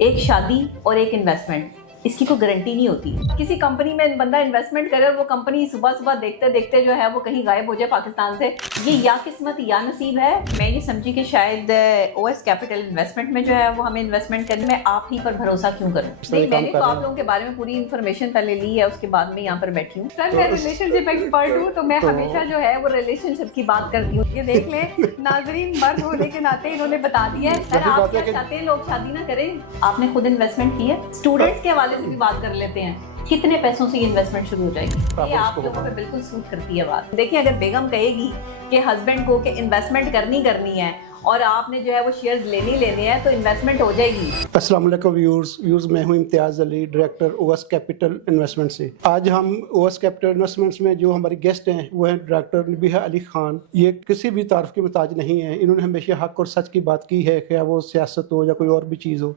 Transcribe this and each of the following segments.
एक शादी और एक इन्वेस्टमेंट, इसकी कोई गारंटी नहीं होती। किसी कंपनी में बंदा इन्वेस्टमेंट करे और वो कंपनी सुबह सुबह देखते देखते जो है वो कहीं गायब हो जाए पाकिस्तान से, ये या किस्मत या नसीब है। मैं ये समझी कि शायद ओएस कैपिटल इन्वेस्टमेंट में जो है वो हमें इन्वेस्टमेंट करने में आप ही पर भरोसा क्यों करूं। नहीं, मैंने तो आप लोगों के बारे में पूरी इन्फॉर्मेशन पहले ली है, उसके बाद में यहाँ पर बैठी हूँ। सर मैं रिलेशनशिप एक्सपर्ट हूँ, तो मैं हमेशा जो है वो रिलेशनशिप की बात करती हूँ। ये देख ले नाजरीन, मर्द होने के नाते इन्होंने बता दिया है। सर आप क्या चाहते हैं लोग शादी ना करें? आपने खुद इन्वेस्टमेंट की है? स्टूडेंट्स के हवाले से भी बात कर लेते हैं, कितने पैसों से ये इन्वेस्टमेंट शुरू हो जाएगी? ये आप लोगों पे बिल्कुल सूट करती है बात। देखिए, अगर बेगम कहेगी कि हस्बैंड को कि इन्वेस्टमेंट करनी है और आपने जो है वो शेयर्स लेने हैं तो इन्वेस्टमेंट हो जाएगी। अस्सलाम वालेकुम व्यूअर्स, मैं हूं Imtiaz Ali, director OS capital investment से। आज हम ओएस कैपिटल इन्वेस्टमेंट्स में जो हमारी गेस्ट हैं वो हैं डायरेक्टर नबीहा अली खान। ये किसी भी तारीफ के मुताज नहीं है, इन्होंने हमेशा हक और सच की बात की है, क्या वो सियासत हो या कोई और भी चीज़ हो।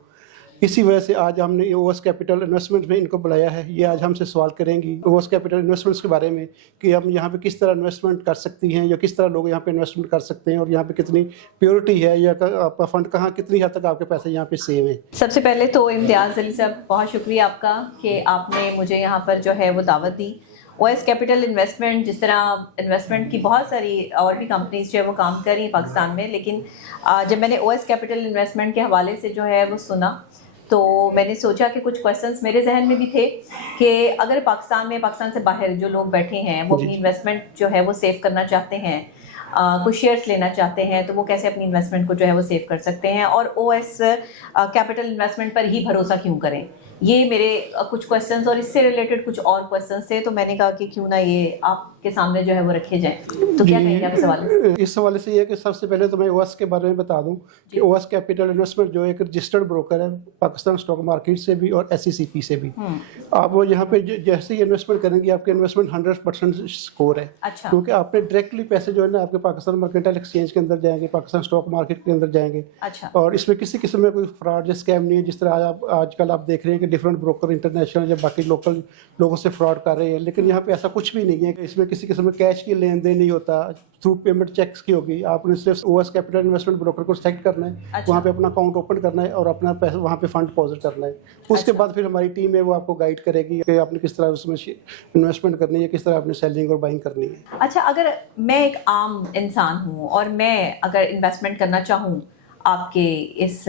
इसी वजह से आज हमने ओएस कैपिटल इन्वेस्टमेंट में इनको बुलाया है। ये आज हमसे सवाल करेंगी ओएस कैपिटल इन्वेस्टमेंट्स के बारे में कि हम यहाँ पे किस तरह इन्वेस्टमेंट कर सकती हैं या किस तरह लोग यहाँ पे इन्वेस्टमेंट कर सकते हैं और यहाँ पे कितनी प्योरिटी है या आपका फंड कहाँ कितनी हद तक आपके पैसे यहाँ पे सेव हैं। सबसे पहले तो इम्तियाज़ अली साहब, बहुत शुक्रिया आपका कि आपने मुझे यहाँ पर जो है वो दावत दी। ओएस कैपिटल इन्वेस्टमेंट, जिस तरह इन्वेस्टमेंट की बहुत सारी और भी कंपनीज जो है वो काम कर रही हैं पाकिस्तान में, लेकिन जब मैंने ओएस कैपिटल इन्वेस्टमेंट के हवाले से जो है वो सुना तो मैंने सोचा कि कुछ क्वेश्चंस मेरे जहन में भी थे कि अगर पाकिस्तान से बाहर जो लोग बैठे हैं वो अपनी इन्वेस्टमेंट जो है वो सेव करना चाहते हैं, कुछ शेयर्स लेना चाहते हैं, तो वो कैसे अपनी इन्वेस्टमेंट को जो है वो सेव कर सकते हैं और ओएस कैपिटल इन्वेस्टमेंट पर ही भरोसा क्यों करें। ये मेरे कुछ क्वेश्चंस और इससे रिलेटेड कुछ और क्वेश्चंस थे, तो मैंने कहा कि क्यों ना ये आपके सामने जो है वो रखे जाएं। तो क्या कहेंगे आप इस हवाले से? इस हवाले से ये है कि सबसे पहले तो मैं ओएस के बारे में बता दूं कि ओएस कैपिटल इन्वेस्टमेंट जो एक रजिस्टर्ड ब्रोकर है पाकिस्तान स्टॉक मार्केट से भी और SECP से भी। आप वो यहाँ पे जैसे ही इन्वेस्टमेंट करेंगे आपके इन्वेस्टमेंट 100% स्कोर है। अच्छा। क्योंकि आपने डायरेक्टली पैसे जो है ना आपके पाकिस्तान मर्केंटाइल एक्सचेंज के अंदर जाएंगे, पाकिस्तान स्टॉक मार्केट के अंदर जाएंगे। अच्छा। और इसमें किसी किस्म में कोई फ्रॉड या स्कैम नहीं है। जिस तरह आजकल आप देख रहे हैं कि डिफरेंट ब्रोकर इंटरनेशनल या बाकी लोकल लोगों से फ्रॉड कर रहे हैं, लेकिन यहाँ पे ऐसा कुछ भी नहीं है। इसमें किसी किस्म में कैश की लेन देन नहीं होता, थ्रू पेमेंट चेक्स की होगी। आपने सिर्फ ओएस कैपिटल इन्वेस्टमेंट ब्रोकर को सेलेक्ट करना है। अच्छा। वहाँ पे अपना अकाउंट ओपन करना है और अपना पैसा वहाँ पे फंड डिपॉजिट करना है। उसके बाद फिर हमारी टीम है वो आपको गाइड करेगी कि आपने किस तरह उसमें इन्वेस्टमेंट करनी है, किस तरह आपने सेलिंग और बाइंग करनी है। अच्छा, अगर मैं एक आम इंसान हूँ और मैं अगर इन्वेस्टमेंट करना चाहूँ आपके इस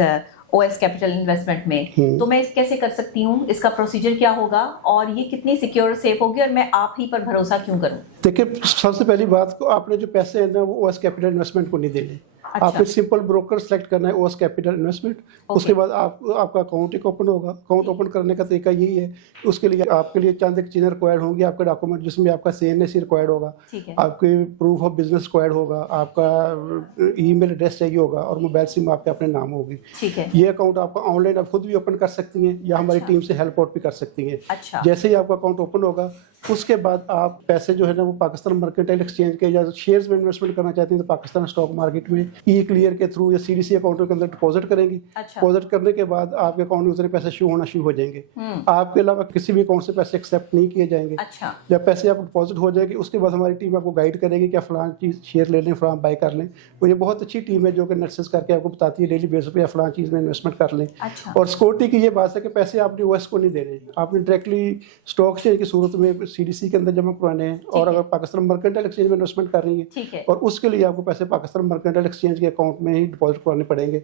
ओएस कैपिटल इन्वेस्टमेंट में, तो मैं कैसे कर सकती हूँ? इसका प्रोसीजर क्या होगा और ये कितनी सिक्योर सेफ होगी और मैं आप ही पर भरोसा क्यों करूँ? देखिए, सबसे पहली बात को आपने जो पैसे हैं ना वो ओएस कैपिटल इन्वेस्टमेंट को नहीं देने। अच्छा। आपने सिंपल ब्रोकर सेलेक्ट करना है ओएस कैपिटल इन्वेस्टमेंट। उसके बाद आपका अकाउंट एक ओपन होगा। अकाउंट ओपन करने का तरीका यही है। उसके लिए आपके लिए चंद एक चीज़ें रिक्वायर्ड होंगी। आपका डॉक्यूमेंट जिसमें आपका CNS रिक्वायर्ड होगा, आपके प्रूफ ऑफ बिजनेस रिक्वायर्ड होगा, आपका ईमेल एड्रेस चाहिए होगा और मोबाइल सिम आपके अपने नाम होगी। ठीक है। ये अकाउंट आपका ऑनलाइन आप खुद भी ओपन कर सकती हैं या हमारी टीम से हेल्प आउट भी कर सकती हैं। अच्छा। जैसे ही आपका अकाउंट ओपन होगा उसके बाद आप पैसे जो है ना वो पाकिस्तान मर्केंटाइल एक्सचेंज के या शेयर्स में इन्वेस्टमेंट करना चाहते हैं तो पाकिस्तान स्टॉक मार्केट में E-क्लियर के थ्रू या CDC अकाउंट के अंदर डिपॉजिट करेंगी। अच्छा। डिपॉजिट करने के बाद आपके अकाउंट में उतने पैसे शो होना शुरू हो जाएंगे। आपके अलावा किसी भी अकाउंट से पैसे एक्सेप्ट नहीं किए जाएंगे। अच्छा। जब पैसे आप डिपॉजिट हो जाएगी उसके बाद हमारी टीम आपको गाइड करेगी कि फलां चीज़ शेयर ले लें, फलां बाय कर लें। और ये बहुत अच्छी टीम है जो कि एनालिसिस करके आपको बताती है डेली बेसिस पे फलां चीज़ में इन्वेस्टमेंट कर लें। अच्छा। और सिक्योरिटी की ये बात है कि पैसे आपने ओएस को नहीं देने, आपने डायरेक्टली स्टॉक एक्सचेंज की सूरत में CDC के अंदर जमा करवाने हैं। और अगर पाकिस्तान मर्केंटाइल एक्सचेंज में इन्वेस्टमेंट कर रही है और उसके लिए आपको पैसे पाकिस्तान मर्केंटाइल एक्सचेंज के अकाउंट में ही डिपॉजिट करवाने पड़ेंगे।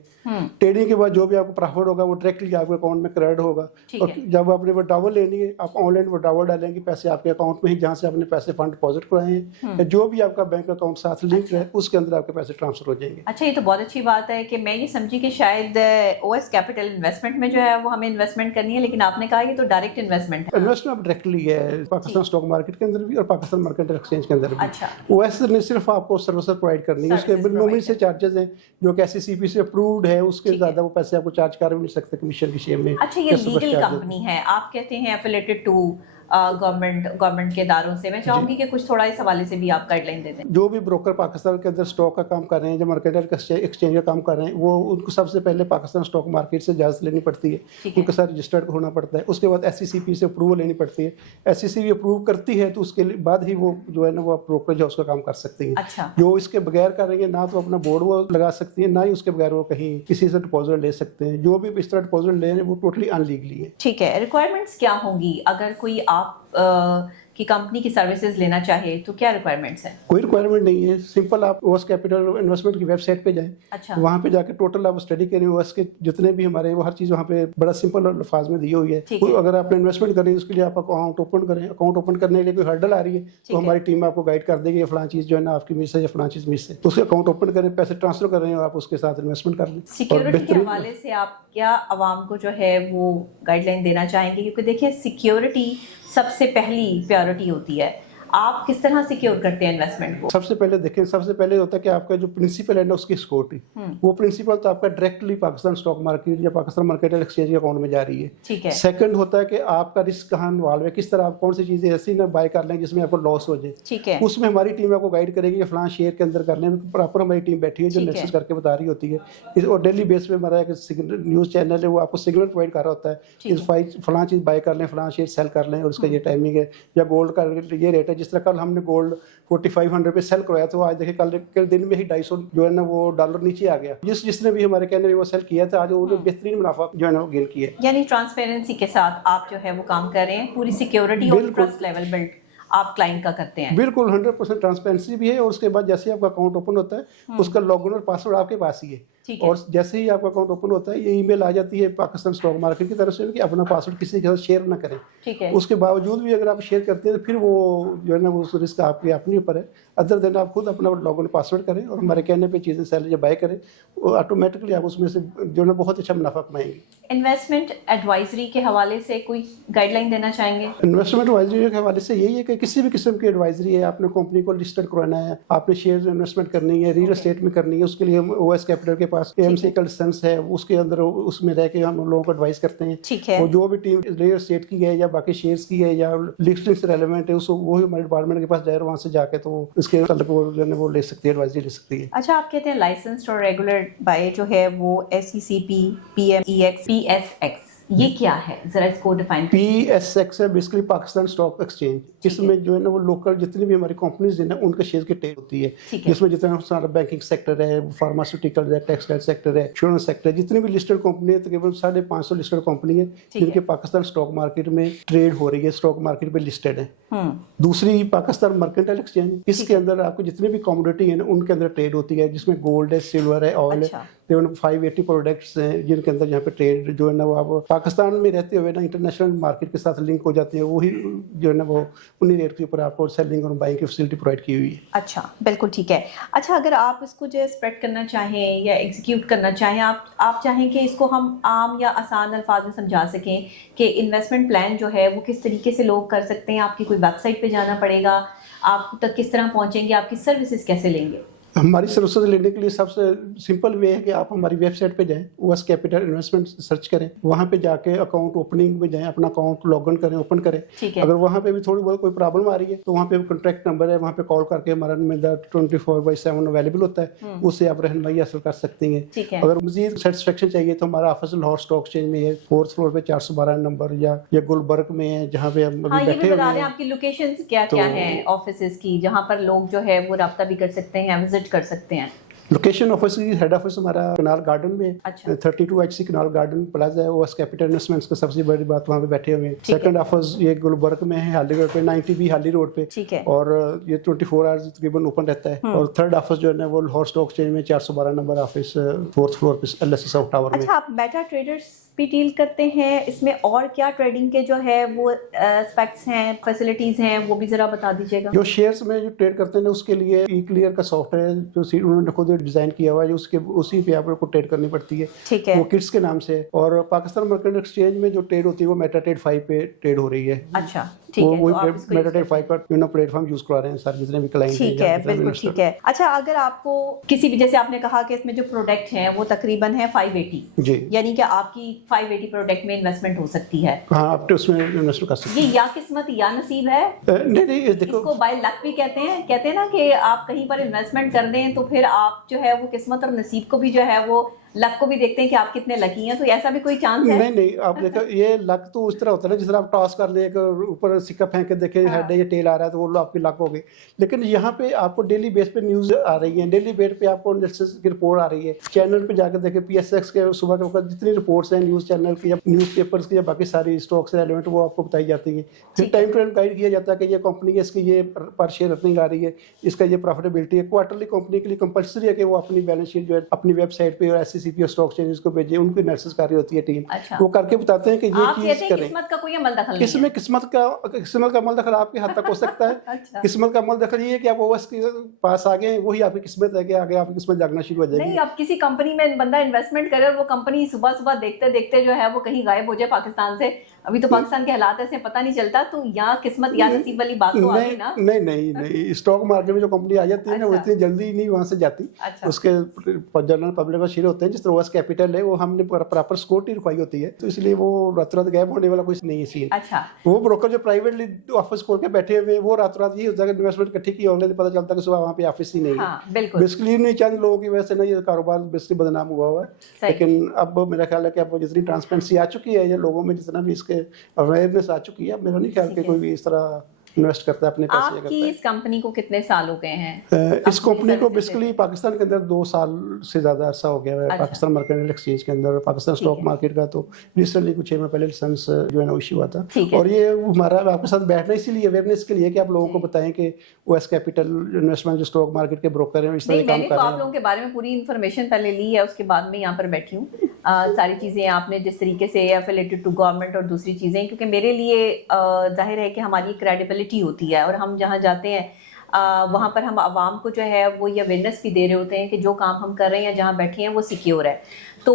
ट्रेडिंग के बाद जो भी आपको प्रॉफिट होगा वो डायरेक्टली आपके अकाउंट में क्रेडिट होगा। और जब आपने विड्रॉवल लेनी है आप ऑनलाइन विड्रॉवल डालेंगे पैसे आपके अकाउंट में ही, जहाँ से आपने पैसे फंड डिपॉजिट कराए हैं या जो भी आपका बैंक अकाउंट साथ लिंक है उसके अंदर आपके पैसे ट्रांसफर हो जाएंगे। अच्छा, ये तो बहुत अच्छी बात है कि मैं ये समझी कि शायद ओएस कैपिटल इन्वेस्टमेंट में जो है वो हमें इन्वेस्टमेंट करनी है, लेकिन आपने कहा ये तो डायरेक्ट इन्वेस्टमेंट है। इन्वेस्टमेंट डायरेक्टली है पाकिस्तान स्टॉक मार्केट के अंदर भी और पाकिस्तान मर्केंटाइल एक्सचेंज के अंदर भी। अच्छा। ओएस ने सिर्फ आपको सर्विस प्रोवाइड करनी है, उसके नॉमिनल से चार्जेस हैं जो कि SECP से अप्रूव्ड है, उसके ज़्यादा वो पैसे आपको चार्ज कर भी नहीं सकते कमीशन की शेप में। अच्छा, ये लीगल कंपनी है, आप कहते हैं एफिलिएटेड टू गवर्नमेंट के इदारों से। मैं चाहूंगी कि कुछ थोड़ा इस हवाले से भी आप गाइडलाइन दे दें। जो भी ब्रोकर पाकिस्तान के अंदर स्टॉक का काम कर रहे हैं, जो मार्केटर एक्सचेंज का काम कर रहे हैं, वो उनको सबसे पहले पाकिस्तान स्टॉक मार्केट से इजाज़त लेनी पड़ती है, उनके साथ रजिस्टर्ड होना पड़ता है। उसके बाद SCCP से अप्रूवल लेनी पड़ती है, SCCP अप्रूव करती है तो उसके बाद ही वो जो है ना वो ब्रोकर जो उसका काम कर सकती है। अच्छा। जो इसके बगैर करेंगे ना तो अपना बोर्ड वो लगा सकती है, ना ही उसके बगैर वो कहीं किसी से डिपॉजिट ले सकते हैं। जो भी इस तरह डिपॉजिट ले रहे हैं वो टोटली अनलीगली है। ठीक है, रिक्वायरमेंट्स क्या होंगी अगर कोई आप की कंपनी की सर्विसेज लेना चाहे तो क्या रिक्वायरमेंट्स हैं? कोई रिक्वायरमेंट नहीं है, सिंपल आप ओएस कैपिटल इन्वेस्टमेंट की वेबसाइट पे जाएं। अच्छा। वहाँ पे जाके टोटल आप स्टडी करें ओएस के जितने भी हमारे वो हर चीज़ वहाँ पे बड़ा सिंपल और अल्फाज में दी हुई है। तो अगर आप इन्वेस्टमेंट करें उसके लिए आप अकाउंट ओपन करें। अकाउंट ओपन करने के लिए कोई हर्डल आ रही है तो हमारी टीम आपको गाइड कर देगी, फलां चीज़ जो है ना आपकी मिस है या फलां चीज़ मिस है, तो उसके अकाउंट ओपन करें, पैसे ट्रांसफर करें और आप उसके साथ इन्वेस्टमेंट कर लें। सिक्योरिटी के हवाले से आप क्या आवाम को जो है वो गाइडलाइन देना चाहेंगे? क्योंकि देखिए सिक्योरिटी सबसे पहली प्रायोरिटी होती है। आप किस तरह सिक्योर करते हैं इन्वेस्टमेंट को? सबसे पहले देखें, सबसे पहले होता है कि आपका जो प्रिंसिपल है ना उसकी सिक्योरिटी, वो प्रिंसिपल तो आपका डायरेक्टली पाकिस्तान स्टॉक मार्केट या पाकिस्तान मार्केट एक्सचेंज के अकाउंट में जा रही है। ठीक है। सेकंड होता है कि आपका रिस्क कहाँ इन्वॉल्व है, किस तरह आप कौन सी चीज़ें ऐसी ना बाय कर लें जिसमें आपको लॉस हो जाए। ठीक है। उसमें हमारी टीम आपको गाइड करेगी कि फलां शेयर के अंदर करने में प्रॉपर हमारी टीम बैठी है जो एनालिसिस करके बता रही होती है। और डेली बेस पे हमारा एक न्यूज़ चैनल है, वो आपको सिग्नल प्रोवाइड कर रहा होता है कि फलां चीज़ बाय कर लें, फलां शेयर सेल कर लें और उसका ये टाइमिंग है, या गोल्ड का ये रेट है। जिस तरह कल हमने गोल्ड 4500 पे सेल करवाया तो आज देखिए कल के दिन में ही 250 जो है ना वो डॉलर नीचे आ गया। जिसने भी हमारे कहने में वो सेल किया था आज उन्होंने बेहतरीन मुनाफा जो है ना वो गेन किया। यानी ट्रांसपेरेंसी के साथ आप जो है वो काम कर रहे हैं, पूरी सिक्योरिटी और ट्रस्ट लेवल बिल्ड आप क्लाइंट का करते हैं। बिल्कुल 100% ट्रांसपेरेंसी भी है। और उसके बाद जैसे ही आपका अकाउंट ओपन होता है उसका लॉगिन और पासवर्ड आपके पास ही है। और जैसे ही आपका अकाउंट ओपन होता है ये ईमेल आ जाती है पाकिस्तान स्टॉक मार्केट की तरफ से कि अपना पासवर्ड किसी के साथ शेयर ना करें। ठीक है। उसके उसके बावजूद भी अगर आप शेयर करते हैं तो फिर वो जो है ना वो रिस्क आपके अपने ऊपर है। अदर देन आप खुद अपना लॉगिन पासवर्ड करें और हमारे कहने पे चीज़ें सेल जब बाय करें ऑटोमेटिकली आप उसमें से जो है ना बहुत अच्छा मुनाफा कमाएंगे। इन्वेस्टमेंट एडवाइजरी के हवाले से कोई गाइडलाइन देना चाहेंगे? इन्वेस्टमेंट एडवाइजरी के हवाले से यही है कि किसी भी किस्म की एडवाइजरी है, आपने कंपनी को लिस्टेड करवाना है, आपने शेयर इन्वेस्टमेंट करनी है, रियल एस्टेट में करनी है, उसके लिए ओएस कैपिटल के पास AMC का लाइसेंस है, उसके अंदर उसमें रह के हम लोगों को एडवाइस करते हैं। ठीक है। और जो भी टीम रियल एस्टेट की है या बाकी शेयर्स की है या लिस्टिंग से रेलेवेंट है उसको वही हमारे डिपार्टमेंट के पास जाए, वहाँ से जाके तो इसके तलब वो ले सकती है, एडवाइजरी ले सकती है। अच्छा, आप कहते हैं लाइसेंस्ड और रेगुलर बाय जो है वो SCCP, PMEX, PSX, ये क्या है जरा इसको डिफाइन? PSX है बेसिकली पाकिस्तान स्टॉक एक्सचेंज। इसमें जो है ना वो लोकल जितनी भी हमारी कंपनीज है ना उनके शेयर की ट्रेड होती है, जिसमें जितना सारा बैंकिंग सेक्टर है, फार्मास्यूटिकल है, टेक्सटाइल सेक्टर है, इंश्योरेंस सेक्टर है, जितनी भी लिस्टेड कंपनी है तकरीबन 550 लिस्टेड कंपनी है जिनके पाकिस्तान स्टॉक मार्केट में ट्रेड हो रही है, स्टॉक मार्केट पे लिस्टेड है। दूसरी पाकिस्तान मर्केंटाइल एक्सचेंज, इसके अंदर आपको जितनी भी कमोडिटी है ना उनके अंदर ट्रेड होती है, जिसमें गोल्ड है, सिल्वर है, ऑयल है, 580 प्रोडक्ट्स हैं जिनके अंदर यहाँ पे ट्रेड जो है ना वो आप पाकिस्तान में रहते हुए ना इंटरनेशनल मार्केट के साथ लिंक हो जाते हैं, वही जो है ना वो उन्हीं रेट के ऊपर आपको सेलिंग और बाइंग की फैसिलिटी प्रोवाइड की हुई है। अच्छा, बिल्कुल ठीक है। अच्छा, अगर आप इसको जो स्प्रेड करना चाहें या एग्जीक्यूट करना चाहें, आप चाहें कि इसको हम आम या आसान अल्फाज में समझा सकें कि इन्वेस्टमेंट प्लान जो है वो किस तरीके से लोग कर सकते हैं? आपकी कोई वेबसाइट पे जाना पड़ेगा? आप तक किस तरह पहुँचेंगे? आपकी सर्विसेज कैसे लेंगे? हमारी सर्विसेज लेने के लिए सबसे सिंपल वे है कि आप हमारी वेबसाइट पे जाएं, ओएस कैपिटल इन्वेस्टमेंट सर्च करें, वहाँ पे जाके अकाउंट ओपनिंग में जाएं, अपना अकाउंट लॉगिन करें, ओपन करें। अगर वहाँ पे भी थोड़ी बहुत कोई प्रॉब्लम आ रही है तो वहाँ पे कॉन्टैक्ट नंबर है, वहाँ पे कॉल करके हमारा नुमाइंदा 24/7 अवेलेबल होता है, उससे आप रहनुमाई हासिल कर सकती हैं। अगर मजीद सेटिस्फेक्शन चाहिए तो हमारा ऑफिस लाहौर स्टॉक एक्सचेंज में है, 4th फ्लोर पे 412 नंबर, या गुलबर्ग में है जहाँ पे हम अभी बैठे हुए हैं। आपकी लोकेशंस क्या-क्या हैं ऑफिसेज की जहाँ पर लोग जो है वो राब्ता भी कर सकते हैं, विजिट कर सकते हैं? लोकेशन ऑफिस की हेड ऑफिस हमारा कनाल गार्डन में। अच्छा। 32HC कनाल गार्डन प्लाजा है, ओएस कैपिटल इन्वेस्टमेंट्स का सबसे बड़ी बात वहाँ पे बैठे हुए हैं। सेकंड ऑफिस ये गुलबर्ग में है, हाली रोड पे 90B हाली रोड पे। ठीक है। और ये 24 आवर्स तकरीबन ओपन रहता है। और थर्ड ऑफिस जो है ना वो लाहौर स्टॉक एक्सचेंज में 412 नंबर ऑफिस 4th फ्लोर पे LSE साउथ टावर में। अच्छा, आप मेटा ट्रेडर्स भी डील करते हैं इसमें, और क्या ट्रेडिंग के जो है वो एस्पेक्ट्स हैं, फैसिलिटीज हैं, वो भी जरा बता दीजिएगा। जो शेयर्स में जो ट्रेड करते हैं उसके लिए क्लियर का सॉफ्टवेयर जो उन्होंने खुद डिजाइन किया हुआ है, उसके उसी पे आपको ट्रेड करनी पड़ती है। ठीक है। वो किट्स के नाम से। और पाकिस्तान मर्केंटाइल एक्सचेंज में जो ट्रेड होती है वो मेटाट्रेड 5 पे ट्रेड हो रही है। अच्छा, ठीक है। वो मेटाट्रेड 5 का प्लेटफॉर्म यूज करा रहे हैं सारे जितने भी क्लाइंट हैं। ठीक है, बिल्कुल ठीक है। अच्छा, अगर आपको किसी भी, जैसे आपने कहा कि इसमें जो प्रोडक्ट हैं वो तकरीबन है 580 जी, यानी कि आपकी 580 प्रोडक्ट में इन्वेस्टमेंट हो सकती है। हाँ, आप तो उसमें इन्वेस्ट कर सकते ये या किस्मत या नसीब है। नहीं ये देखो, इसको बाय लक भी कहते हैं ना कि आप कहीं पर इन्वेस्टमेंट कर दें तो फिर आप जो है वो किस्मत और नसीब को भी जो है वो लक को भी देखते हैं कि आप कितने लकी हैं, तो ऐसा भी कोई चांस है? नहीं आप देखो, ये लक तो उस तरह होता है ना, जिस तरह आप टॉस कर ले, ऊपर सिक्का फेंक के देखे हेड है या टेल आ रहा है तो वो लो आपकी लक हो गई। लेकिन यहाँ पे आपको डेली बेस पे न्यूज आ रही है, डेली बेस पे आपको एनालिसिस की रिपोर्ट आ रही है, चैनल पे जाकर देखे PSX के सुबह के वक्त जितनी रिपोर्ट्स हैं न्यूज चैनल की या न्यूज पेपर्स की या बाकी सारी स्टॉक से रेलेवेंट वो आपको बताई जाती है। फिर टाइम टू टाइम गाइड किया जाता है कि ये कंपनी है, इसकी ये पर शेयर अर्निंग आ रही है, इसका ये प्रॉफिटेबिलिटी है। क्वार्टरली कंपनी के लिए कंपलसरी है कि वो अपनी बैलेंस शीट जो है अपनी वेबसाइट पे और SEC पे स्टॉक एक्सचेंज को भेजे, उनको एनालिसिस कर रही होती है टीम। अच्छा। वो करके बताते हैं कि ये आप चीज कहते हैं करें। किस्मत का कोई अमल दखल नहीं इसमें किस्मत का अमल दखल आपके हद तक हो सकता है। अच्छा। किस्मत का अमल दखल ये है कि आप ओवस के पास आ गए, वही आपकी किस्मत है कि आगे आपकी किस्मत जागना शुरू हो जाएगी। नहीं, अब किसी कंपनी में बंदा इन्वेस्टमेंट करे और वो कंपनी सुबह सुबह देखते देखते जो है वो कहीं गायब हो जाए पाकिस्तान से, अभी तो पाकिस्तान के हालात ऐसे पता नहीं चलता, तो यहाँ किस्मत या नसीब वाली बात तो आ गई ना। नहीं स्टॉक मार्केट में जो कंपनी आ जाती है ना, वो इतनी जल्दी नहीं वहां से जाती। अच्छा। उसके जनरल पब्लिक का शेयर होते हैं, जिस तरह ओएस कैपिटल है वो हमने प्रॉपर सिक्योरिटी रखवाई होती है, तो इसलिए वो रात रात गायब होने वाला कुछ नहीं है सीन। अच्छा। वो ब्रोकर जो प्राइवेटली ऑफिस खोल के बैठे हुए, वो रात रात ये होता है कि इन्वेस्टमेंट इकट्ठी की होंगे तो पता चलता है कि सुबह वहाँ पे ऑफिस ही नहीं है। हाँ, बिल्कुल। बेसिकली नहीं, चंद लोगों की वजह से ना ये कारोबार बेसिकली बदनाम हुआ है। लेकिन अब मेरा ख्याल है कि अब जितनी ट्रांसपेरेंसी आ चुकी है या लोगों में जितना भी इसके अवेयरनेस आ चुकी है, मेरा नहीं ख्याल कि कोई भी इस तरह इन्वेस्ट करता है अपने पैसे। आपकी इस कंपनी को कितने साल हो गए हैं? इस कंपनी को बेसिकली पाकिस्तान के अंदर 2 साल से ज़्यादा अरसा हो गया है। अच्छा। पाकिस्तान मर्केंटाइल एक्सचेंज के अंदर, पाकिस्तान स्टॉक मार्केट का तो रिसेंटली कुछ 6 महीने पहले लाइसेंस जो है ना इशू हुआ था। और ये हमारा आपके साथ बैठना इसीलिए अवेयरनेस के लिए कि आप लोगों को बताएं कि ओएस कैपिटल इन्वेस्टमेंट जो स्टॉक मार्केट के ब्रोकर हैं इस तरह काम कर रहे हैं। आप लोगों के बारे में पूरी इन्फॉर्मेशन पहले ली है, उसके बाद में यहाँ पर बैठी हूँ। सारी चीज़ें आपने जिस तरीके से एफिलिएटेड टू गवर्नमेंट और दूसरी चीज़ें, क्योंकि मेरे लिए जाहिर है कि हमारी क्रेडिबिलिटी होती है और हम जहाँ जाते हैं वहाँ पर हम आवाम को जो है वो ये अवेयरनेस भी दे रहे होते हैं कि जो काम हम कर रहे हैं या जहाँ बैठे हैं वो सिक्योर है। तो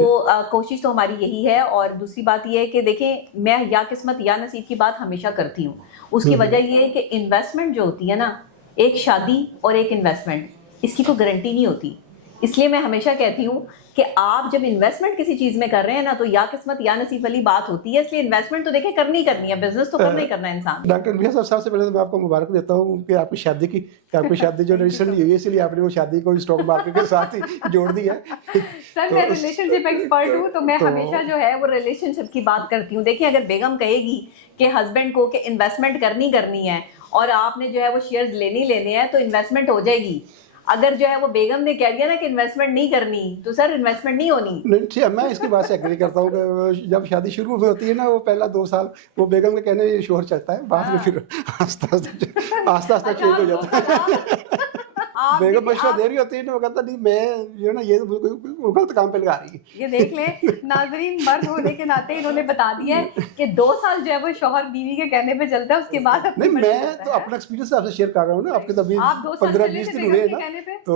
कोशिश तो हमारी यही है। और दूसरी बात ये है कि देखें, मैं या किस्मत या नसीब की बात हमेशा करती हूँ। उसकी वजह ये है कि इन्वेस्टमेंट जो होती है ना, एक शादी और एक इन्वेस्टमेंट, इसकी कोई गारंटी नहीं होती। इसलिए मैं हमेशा कहती हूँ कि आप जब इन्वेस्टमेंट किसी चीज में कर रहे हैं ना, तो या किस्मत या नसीब वाली बात होती है। इसलिए इन्वेस्टमेंट तो देखिए करनी है, बिजनेस तो करना ही करना है इंसान। डॉक्टर मियां साहब, सबसे पहले तो मैं आपको मुबारक देता हूँ कि आपकी शादी की, आपकी शादी जो रिसेंटली हुई है, इसलिए आपने वो शादी को स्टॉक मार्केट के साथ ही जोड़ दिया है। सर, मैं रिलेशनशिप एक्सपर्ट हूँ, तो मैं हमेशा जो है वो रिलेशनशिप की बात करती हूँ। देखिए, अगर बेगम कहेगी कि हस्बैंड को कि इन्वेस्टमेंट करनी है और आपने जो है वो शेयर्स लेने हैं, तो इन्वेस्टमेंट हो जाएगी। अगर जो है वो बेगम ने कह दिया ना कि इन्वेस्टमेंट नहीं करनी, तो सर इन्वेस्टमेंट नहीं होनी। नहीं, मैं इसकी बात से एग्री करता हूँ कि जब शादी शुरू होती है ना, वो पहला 2 साल वो बेगम के कहने शोर चलता है, बाद में फिर आस्ता चेंज हो जाता है। बेगम मशवरा दे रही होती है ना, वो कहता नहीं, मैं जो है ना ये गलत काम पे लगा रही है। ये देख ले नाजरीन, मर्द होने के नाते इन्होंने बता दिया है कि 2 साल जो है वो शौहर बीवी के कहने पे चलता है, उसके बाद नहीं, मैं तो अपना एक्सपीरियंस आपसे शेयर कर रहा हूँ ना। आपके तभी 15-20 दिन हुए ना, तो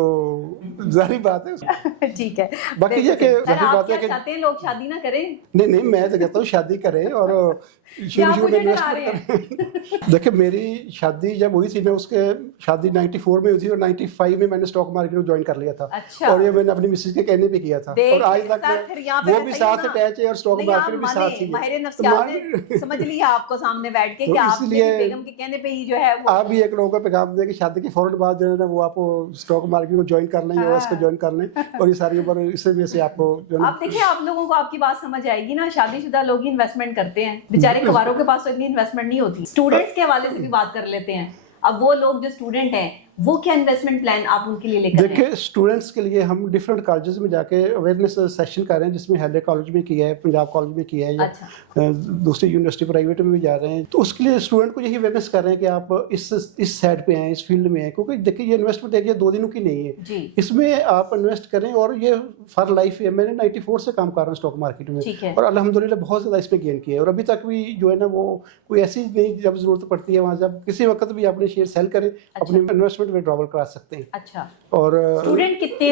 जाहिर बात है। ठीक है, बाकी ये कि जाहिर बात है कि चाहते हैं लोग शादी ना करें। नहीं, मैं तो कहता हूँ शादी करें और शुरू में इन्वेस्टमेंट करें। देखिए, मेरी शादी जब हुई थी ना, उसके शादी 94 में हुई थी और 95 में मैंने स्टॉक मार्केट को ज्वाइन कर लिया था। अच्छा। और ये मैंने अपनी मिसेज के कहने पे किया था, और आज तक वो भी साथ अटैच है और स्टॉक मार्केट भी साथ ही है। समझ लिया आपको सामने बैठ के कि आपने बेगम के कहने पे ही जो है वो, आप भी एक लोगों का पैगाम दें कि शादी के फौरन बाद जो है ना, वो आपको स्टॉक मार्केट को ज्वाइन कर लें या उसको ज्वाइन कर लें, और ये सारी उम्र इससे भी से आपको जो आप देखिए, आप लोगों को आपकी बात समझ आएगी ना। शादीशुदा लोग ही इन्वेस्टमेंट करते हैं, बेचारे कुंवारों के पास तो इतनी इन्वेस्टमेंट नहीं होती। स्टूडेंट्स के हवाले से भी बात कर लेते हैं। अब वो लोग जो स्टूडेंट हैं, वो क्या इन्वेस्टमेंट प्लान आप उनके लिए लेकर देखिए, स्टूडेंट्स के लिए हम डिफरेंट कॉलेजेस में जाके अवेयरनेस सेशन कर रहे हैं, जिसमें हेले कॉलेज में किया है, पंजाब कॉलेज में किया है, या अच्छा। दूसरी यूनिवर्सिटी प्राइवेट में भी जा रहे हैं। तो उसके लिए स्टूडेंट को यही अवेयरनेस कर रहे हैं कि आप इस साइड पे हैं, इस फील्ड में हैं, क्योंकि देखिए ये इन्वेस्टमेंट है, ये 2 दिनों की नहीं है जी। इसमें आप इन्वेस्ट करें, और ये फॉर लाइफ है। मैंने 94 से काम कर रहा हूँ स्टॉक मार्केट में, और अल्हम्दुलिल्लाह बहुत ज़्यादा इसमें गेन किया है, और अभी तक भी जो है ना, वो कोई ऐसी नहीं जब जरूरत पड़ती है वहाँ, जब किसी वक्त भी अपने शेयर सेल करें, अपने इन्वेस्टमेंट विड्रॉवल करा सकते हैं। अच्छा। और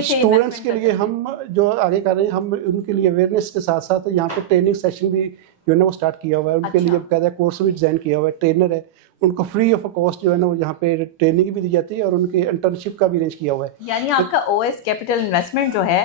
स्टूडेंट्स के लिए हम जो आगे कर रहे हैं, हम उनके लिए अवेयरनेस के साथ साथ यहाँ पे ट्रेनिंग सेशन भी जो है ना वो स्टार्ट किया हुआ है। उनके लिए कहते हैं कोर्स भी डिजाइन किया हुआ है, ट्रेनर है, उनको फ्री ऑफ कॉस्ट जो है ना वो यहाँ पे ट्रेनिंग भी दी जाती है, और उनके इंटर्नशिप का भी अरेंज किया हुआ है। यानी आपका ओएस कैपिटल इन्वेस्टमेंट जो है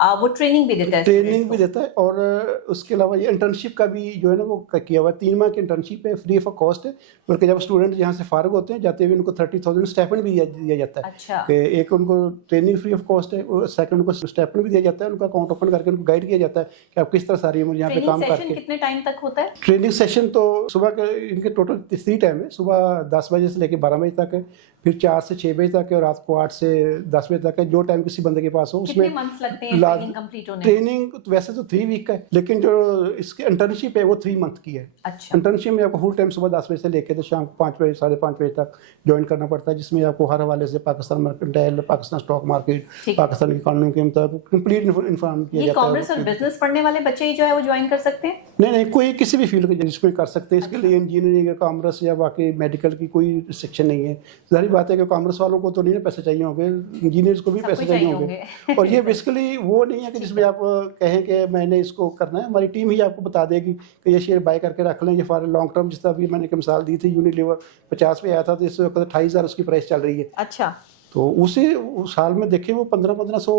वो ट्रेनिंग भी देता है? ट्रेनिंग भी देता है, और उसके अलावा ये इंटर्नशिप का भी जो है ना वो किया हुआ है। 3 माह की इंटर्नशिप है, फ्री ऑफ कॉस्ट है, बल्कि जब स्टूडेंट यहाँ से फारग होते हैं जाते हुए उनको 30,000 स्टाइपेंड भी दिया जाता है। अच्छा। कि एक उनको ट्रेनिंग फ्री ऑफ कॉस्ट है, और सेकंड उनको स्टाइपेंड भी दिया जाता है, उनका अकाउंट ओपन करके उनको गाइड किया जाता है कि आप किस तरह सारी उम्र यहाँ पे काम करके। कितने टाइम तक होता है ट्रेनिंग सेशन? तो सुबह के इनके टोटल 3 टाइम है, सुबह 10 बजे से लेकर 12 बजे तक है, फिर 4 से 6 बजे तक है, और रात को 8 से 10 बजे तक है, जो टाइम किसी बंदे के पास हो। कितने उसमें मंथ्स लगते हैं ट्रेनिंग कंप्लीट होने? ट्रेनिंग तो वैसे तो 3 वीक का है, लेकिन जो इसकी इंटर्नशिप है वो 3 मंथ की है। अच्छा। इंटर्नशिप में आपको फुल टाइम सुबह 10 बजे से लेकर तो शाम 5 बजे 5:30 बजे तक ज्वाइन करना पड़ता है, जिसमें आपको हर हवाले से Pakistan mercantile, Pakistan stock market, Pakistan के कानून के मुताबिक कंप्लीट इन्फॉर्म किया जाता है। कॉमर्स और बिजनेस पढ़ने वाले बच्चे जो है वो ज्वाइन कर सकते हैं? नहीं, कोई किसी भी फील्ड के जिसमें कर सकते हैं। इसके लिए इंजीनियरिंग, कॉमर्स या बाकी मेडिकल की कोई रिस्ट्रिक्शन नहीं है। जाहिर बात है कि कॉमर्स वालों को तो नहीं ना पैसे चाहिए होंगे, इंजीनियर्स को भी पैसे चाहिए होंगे। और ये बेसिकली वो नहीं है कि जिसमें आप कहें कि मैंने इसको करना है, हमारी टीम ही आपको बता देगी कि ये शेयर बाय करके रख लें, ये फॉर लॉन्ग टर्म। जिस तरह अभी मैंने एक मिसाल दी थी, यूनिलीवर 50 पे आया था, तो इस वक्त 28,000 उसकी प्राइस चल रही है। अच्छा। तो उसी साल में देखें वो 1500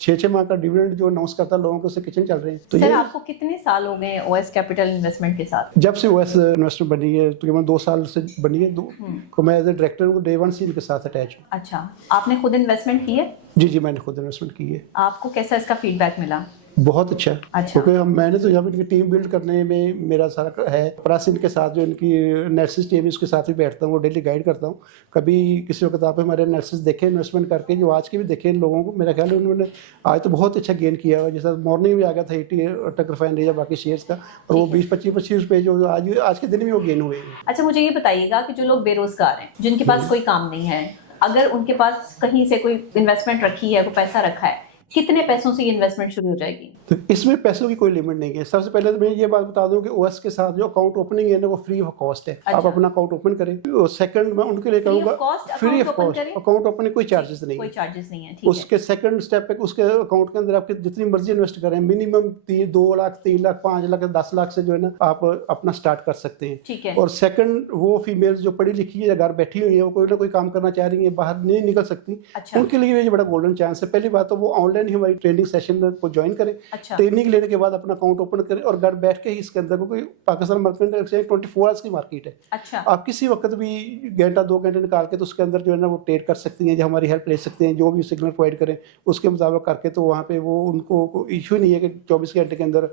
6 माह का डिविडेंड जो अनाउंस करता है लोगों को, उससे किचन चल रहे हैं। तो सर, आपको कितने साल हो गए ओएस कैपिटल इन्वेस्टमेंट के साथ? जब से ओएस इन्वेस्टमेंट बनी है तकरीबन 2 साल से बनी है। तो मैं एज ए डायरेक्टर डे 1 से इनके साथ अटैच हूँ। अच्छा, आपने खुद इन्वेस्टमेंट की है? जी, मैंने खुद इन्वेस्टमेंट की है। आपको कैसा इसका फीडबैक मिला? बहुत अच्छा। अच्छा। क्योंकि मैंने तो जब इनकी टीम बिल्ड करने में मेरा सारा है, प्लस इनके साथ जो इनकी एनालिसिस टीम है उसके साथ भी बैठता हूँ, वो डेली गाइड करता हूँ। कभी किसी वक्त आप हमारे एनालिसिस देखे इन्वेस्टमेंट करके, जो आज के भी देखे इन लोगों को, मेरा ख्याल है उन्होंने आज तो बहुत अच्छा गेन किया हुआ। जैसा मॉर्निंग में आ गया था 80 टक रिफाइनरी या बाकी शेयर्स का, और वो 20-25 रुपये जो आज के दिन में वो गेन हुए। अच्छा, मुझे ये बताइएगा कि जो लोग बेरोजगार हैं, जिनके पास कोई काम नहीं है, अगर उनके पास कहीं से कोई इन्वेस्टमेंट रखी है, कोई पैसा रखा है, कितने पैसों से ये इन्वेस्टमेंट शुरू हो जाएगी? तो इसमें पैसों की कोई लिमिट नहीं है। सबसे पहले तो मैं ये बात बता दूं कि ओएस के साथ जो अकाउंट ओपनिंग है ना वो फ्री ऑफ कॉस्ट है। अच्छा। आप अपना अकाउंट ओपन करें। सेकंड मैं उनके लिए कहूँगा free of cost account open, कोई चार्जेस नहीं, कोई चार्जेस नहीं है। ठीक है। उसके सेकंड स्टेप पे उसके अकाउंट के अंदर आप जितनी मर्जी इन्वेस्ट करें, मिनिमम 2 लाख 3 लाख 5 लाख 10 लाख से जो है ना आप अपना स्टार्ट कर सकते हैं। ठीक है। और सेकंड वो फीमेल्स जो पढ़ी लिखी है, घर बैठी हुई है, वो कोई ना कोई काम करना चाह रही है, बाहर नहीं निकल सकती, उनके लिए ये बड़ा गोल्डन चांस है। पहली बात तो वो ऑनलाइन ही हमारी ट्रेनिंग सेशन को ज्वाइन करें। अच्छा। ट्रेनिंग लेने के बाद अपना अकाउंट ओपन करें, और घर बैठ के ही इसके अंदर कोई पाकिस्तान मर्केंटाइल एक्सचेंज 24 आवर्स की मार्केट है। अच्छा। आप किसी वक्त भी घंटा 2 घंटे निकाल के तो उसके अंदर जो है ना वो ट्रेड कर सकती हैं, जो हमारी हेल्प ले सकते हैं, जो भी सिग्नल प्रोवाइड करें उसके मुताबिक करके। तो वहाँ पे वो उनको इशू नहीं है कि 24 घंटे के अंदर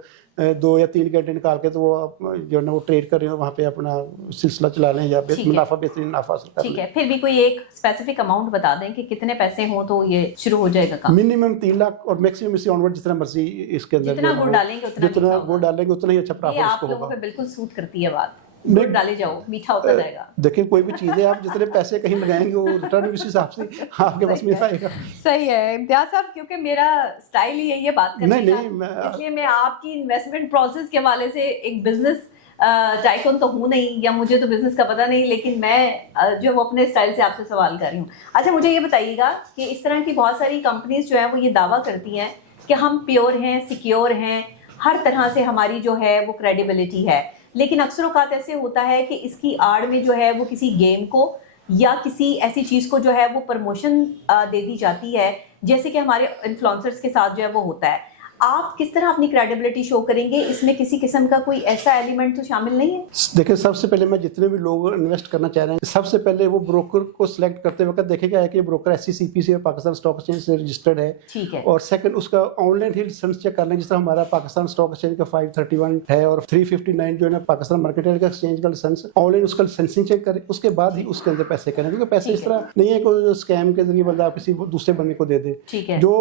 2 या 3 घंटे निकाल के तो वो जो है ना वो ट्रेड करें और वहाँ पे अपना सिलसिला चला लें या मुनाफा बेहतरीन मुनाफा हासिल कर लें। ठीक है, फिर भी कोई एक स्पेसिफिक अमाउंट बता दें कि कितने पैसे हो तो ये शुरू हो जाएगा काम? मिनिमम 3 लाख और मैक्सिमम इससे ऑनवर्ड जितना मर्जी इसके अंदर जितना गुड़ डालेंगे उतना ही अच्छा प्रॉफिट आप लोगों पे बिल्कुल सूट करती है बात। गुड़ डाले जाओ, मीठा होता जाएगा। देखिए, कोई भी चीज़ है, आप जितने पैसे कहीं लगाएंगे वो रिटर्न उस हिसाब से आपके पास में आएगा। सही है इम्तियाज साहब, क्योंकि मेरा स्टाइल ही है ये बात करने का, इसलिए मैं आपकी इन्वेस्टमेंट प्रोसेस के हवाले से एक बिजनेस टाइकून तो हूँ नहीं, या मुझे तो बिजनेस का पता नहीं, लेकिन मैं जो वो अपने स्टाइल से आपसे सवाल कर रही हूँ। अच्छा, मुझे ये बताइएगा कि इस तरह की बहुत सारी कंपनीज जो है वो ये दावा करती हैं कि हम प्योर हैं, सिक्योर हैं, हर तरह से हमारी जो है वो क्रेडिबिलिटी है, लेकिन अक्सर औक़ात ऐसे होता है कि इसकी आड़ में जो है वो किसी गेम को या किसी ऐसी चीज़ को जो है वो प्रमोशन दे दी जाती है, जैसे कि हमारे इन्फ्लुएंसर्स के साथ जो है वो होता है। आप किस तरह अपनी क्रेडिबिलिटी शो करेंगे? इसमें किसी किस्म का कोई ऐसा एलिमेंट तो शामिल नहीं है? देखिए, सबसे पहले मैं जितने भी लोग इन्वेस्ट करना चाह रहे हैं, सबसे पहले वो ब्रोकर को सिलेक्ट करते वक्त देखेगा है कि ब्रोकर SCCPC और पाकिस्तान स्टॉक एक्सचेंज से रजिस्टर्ड है। ठीक है। और सेकंड उसका ऑनलाइन ही लाइसेंस चेक करना है, जिस तरह हमारा पाकिस्तान स्टॉक एक्सचेंज का 531 है और 359 जो है ना पाकिस्तान मर्केंटाइल का एक्सचेंज का लाइसेंस, ऑनलाइन उसका लाइसेंसिंग चेक करें, उसके बाद ही उसके अंदर पैसे करें। क्योंकि पैसे इस तरह नहीं है कोई स्कैम के जरिए बंदा किसी दूसरे बंदे को दे दे। ठीक है। जो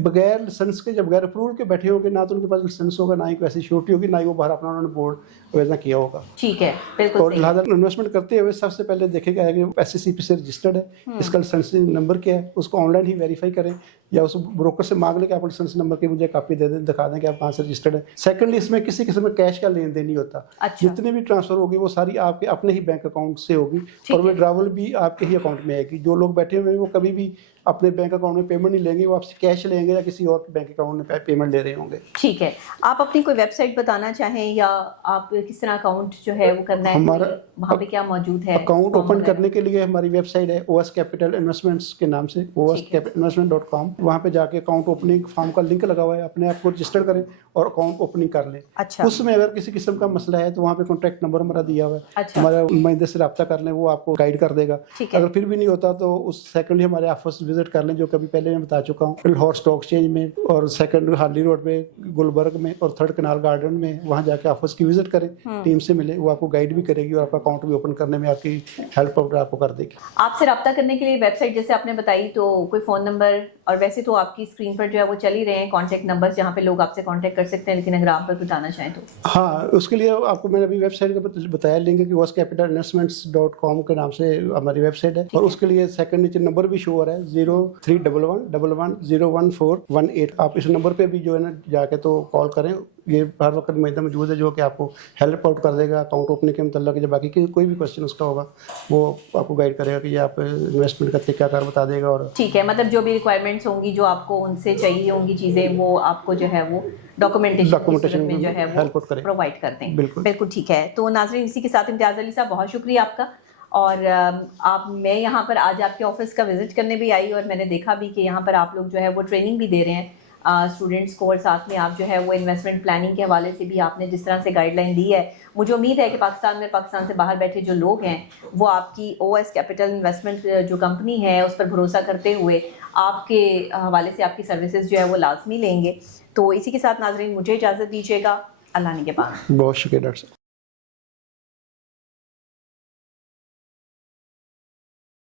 बगैर लाइसेंस के, जब बगैर अप्रूवल के बैठे होंगे, ना तो उनके पास लाइसेंस होगा, ना ही वैसी श्योरिटी होगी, ना ही वो बाहर अपना उन्होंने बोर्ड वैसा किया होगा। ठीक है, बिल्कुल। और लिहाजा इन्वेस्टमेंट करते हुए सबसे पहले देखेगा है कि SCCP से रजिस्टर्ड है, इसका लाइसेंस नंबर क्या है, उसको ऑनलाइन ही वेरीफाई करें या उस ब्रोकर से मांग लें कि आप लाइसेंस नंबर की मुझे कॉपी दे दें, दिखा दें कि आप कहाँ से रजिस्टर्ड है। सेकंडली, इसमें किसी किस्म में कैश का लेन देन नहीं होता। अच्छा। जितनी भी ट्रांसफर होगी वो सारी आपके अपने ही बैंक अकाउंट से होगी, और विड्रॉवल भी आपके ही अकाउंट में आएगी। जो लोग बैठे हुए हैं वो कभी भी अपने बैंक अकाउंट में पेमेंट नहीं लेंगे, वो आपसे कैश लेंगे या किसी और बैंक अकाउंट में पेमेंट ले रहे होंगे। ठीक है, आप अपनी कोई वेबसाइट बताना चाहें या आप किस तरह अकाउंट जो है वो करना है, हमारा वहाँ पे क्या मौजूद है? अकाउंट फॉर्म ओपन वगैरह? करने के लिए हमारी वेबसाइट है OS Capital Investments के नाम से, osinvestment.com। वहाँ पे जाके अकाउंट ओपनिंग फॉर्म का लिंक लगा हुआ है, अपने आप को रजिस्टर करें और अकाउंट ओपनिंग कर लें। अच्छा। उसमें अगर किसी किस्म का मसला है तो वहाँ पे कॉन्टैक्ट नंबर हमारा दिया हुआ है, अच्छा। हमारा नुमाइंदे से रब्ता कर लें, वो आपको गाइड कर देगा। ठीक है। अगर फिर भी नहीं होता तो उस सेकंडली हमारे ऑफिस विजिट कर लें, जो कभी पहले मैं बता चुका हूँ, लाहौर स्टॉक एक्सचेंज में, और सेकंड हार्ली रोड पे गुलबर्ग में, और थर्ड कनाल गार्डन में। वहाँ जाके ऑफिस की विजिट करें, टीम से मिले, वो आपको गाइड भी करेगी और आपका अकाउंट भी ओपन करने में आपकी हेल्प आपको कर देगी। आपसे रब्ता करने के लिए वेबसाइट जैसे आपने बताई, तो कोई फ़ोन नंबर, और वैसे तो आपकी स्क्रीन पर जो है वो चल ही रहे हैं कॉन्टैक्ट नंबर जहाँ पे लोग आपसे कॉन्टैक्ट कर सकते हैं, लेकिन अगर आप बताना चाहें तो? हाँ, उसके लिए आपको मैंने अभी वेबसाइट का बताया लिंक कि oscapitalinvestments.com के नाम से हमारी वेबसाइट है, और उसके लिए सेकंड नीचे नंबर भी शो हो रहा है 0311110118। आप इस नंबर पे भी जो है ना जाके तो कॉल करें, ये हर वक्त मैदा मौजूद है जो कि आपको हेल्प आउट कर देगा अकाउंट ओपनिंग के मतलब, जब बाकी कोई भी क्वेश्चन उसका होगा वो आपको गाइड करेगा कि ये आप इन्वेस्टमेंट का तरीकाकार बता देगा। और ठीक है, मतलब जो भी रिक्वायरमेंट्स होंगी, जो आपको उनसे चाहिए होंगी चीज़ें, वो आपको जो है वो डॉक्यूमेंटेशन में जो है वो हेल्प आउट करें, प्रोवाइड करते हैं। बिल्कुल बिल्कुल ठीक है। तो नाज़रीन, इसी के साथ इम्तियाज़ अली साहब, बहुत शुक्रिया आपका। और मैं यहाँ पर आज आपके ऑफिस का विजिट करने भी आई, और मैंने देखा भी कि यहाँ पर आप लोग जो है वो ट्रेनिंग भी दे रहे हैं स्टूडेंट्स को, और साथ में आप जो है वो इन्वेस्टमेंट प्लानिंग के हवाले से भी आपने जिस तरह से गाइडलाइन दी है, मुझे उम्मीद है कि पाकिस्तान से बाहर बैठे जो लोग हैं वो आपकी OS कैपिटल इन्वेस्टमेंट जो कंपनी है उस पर भरोसा करते हुए आपके हवाले से आपकी सर्विसेज जो है वो लाजमी लेंगे। तो इसी के साथ नाज़रीन, मुझे इजाज़त दीजिएगा। अल्लाह निगहबान। बहुत शुक्रिया डॉक्टर साहब।